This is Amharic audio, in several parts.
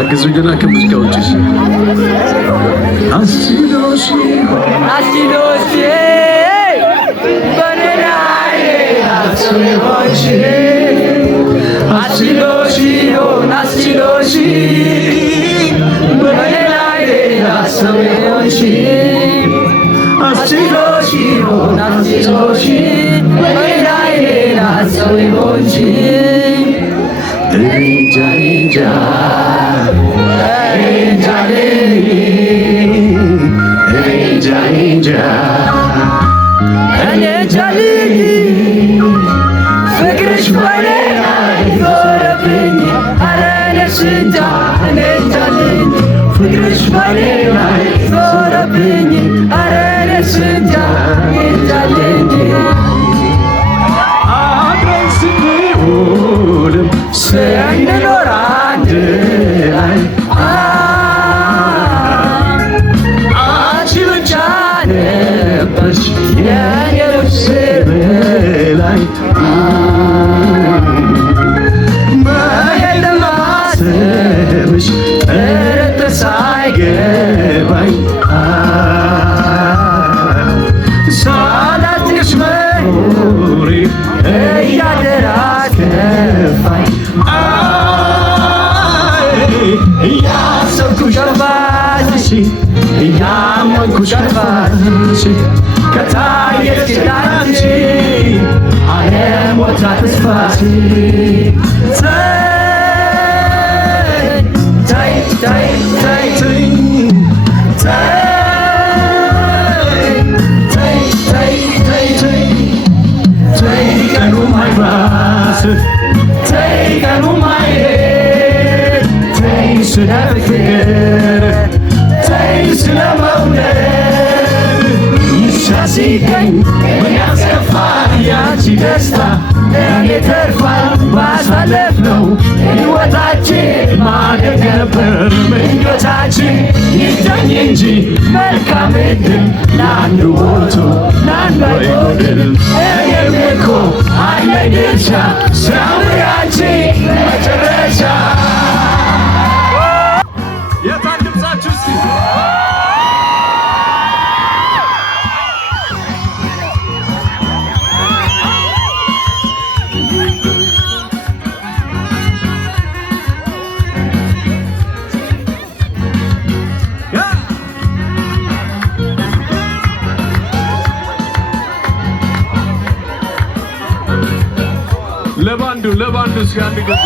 አግዙኝና ከሙዚቃ ውጭ አስችሎሽ በኔላይ አስችሎሽ አስችሎሽ አስችሎሽ በኔላይ አስችሎሽ አስችሎሽ አስችሎሽ በኔላይ አስችሎሽ እንጃ እንጃ እንጃ እንጃ እኔ ጃልኝ ፍቅርሽ በኔ ላይ ዞረብኝ ኧረ እኔስ እንጃ እኔ ጃልኝ ፍቅርሽ በኔ ላይ ዞረብኝ ኧረ እኔስ እንጃ እኔ ጃልኝ አብረን ስንውልም ስንኖር አንድ ላይ አንቺ ብቻ ነበርሽ የኔ ልብስ በላይ መሄድ ለማሰብሽ ጥርጥር ሳይገባኝ ሳላትሽ መኖሬ እያደረ አስከፋኝ እያሰብኩሽ አልባሽ እያመንኩሽ አልባሽ ከታየሽ ላንቺ አለሞታ ተስፋሽ ተይ ተይ ተይ ተይ ተይ ተይ ተይ ተይ ተይ ቀኑ ማይባስ ተይ ቀኑ ማይሄድ ተይ ስለ ፍቅር ተይ ስለ መውደድ ይሻሲገኝ ምን ያስከፋል ያንቺ ደስታ ለእኔ ተርፏል ባሳለፍነው ሕይወታችን ማደግ ነበር ምኞታችን ይገኝ እንጂ መልካም ዕድል ለአንዱ ሞልቶ ለአንዱ አይጎድል እኔም እኮ አለኝ ድርሻ ሲያምር ያንቺ መጨረሻ የታን ድምፃችሁ እስቲ ለባንዱ እስኪ አንድ ጊዜ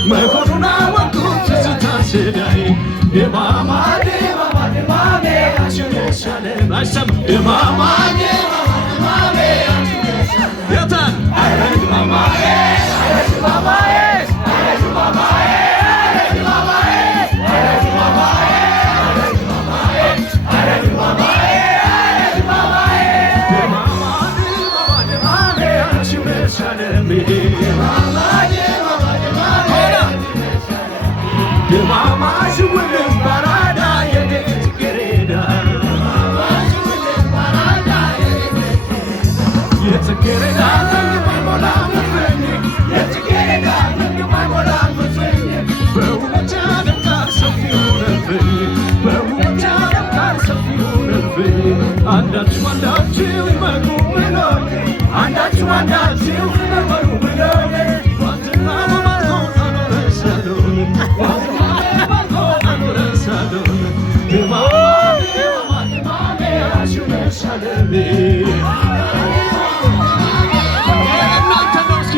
መሆኑን አወቅኩት ትዝታ ስዳይ ደማማ ደማማ ደማማ አሽነሻለ አይሰማ ደማማ ደማማ የታን አረ ደማማ አረ ደማማ አረ ደማማ አረ ደማማ አረ ደማማ አረ ደማማ ኢየሩሳሌም እናንተ ነው እስኪ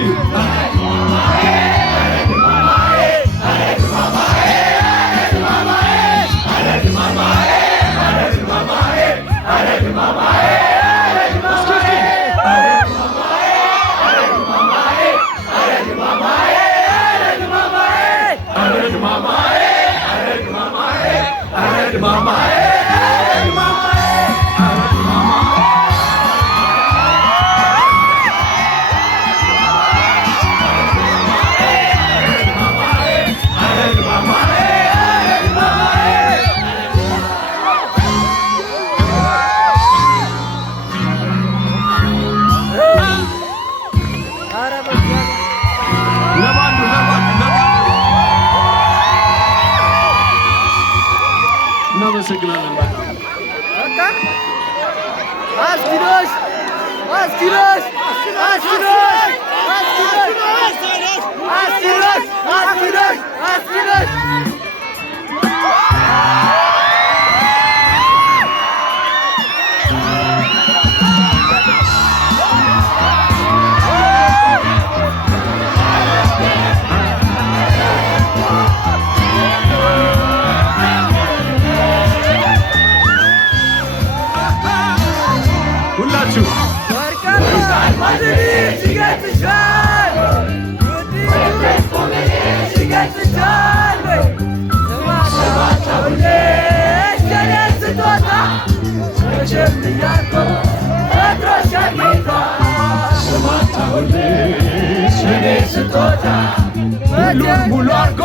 እናመሰግናለን። አስኪሎሽ አስኪሎሽ አስኪሎሽ አስኪሎሽ አስኪሎሽ አስኪሎሽ ሁላችሁ ሁሉን ሙሉ አድርጎ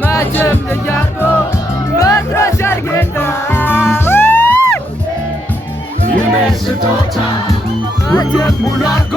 መቼም ልያርጎ በትሮሻል ጌታ የኔ ስጦታ ሁሉን ሙሉ አድርጎ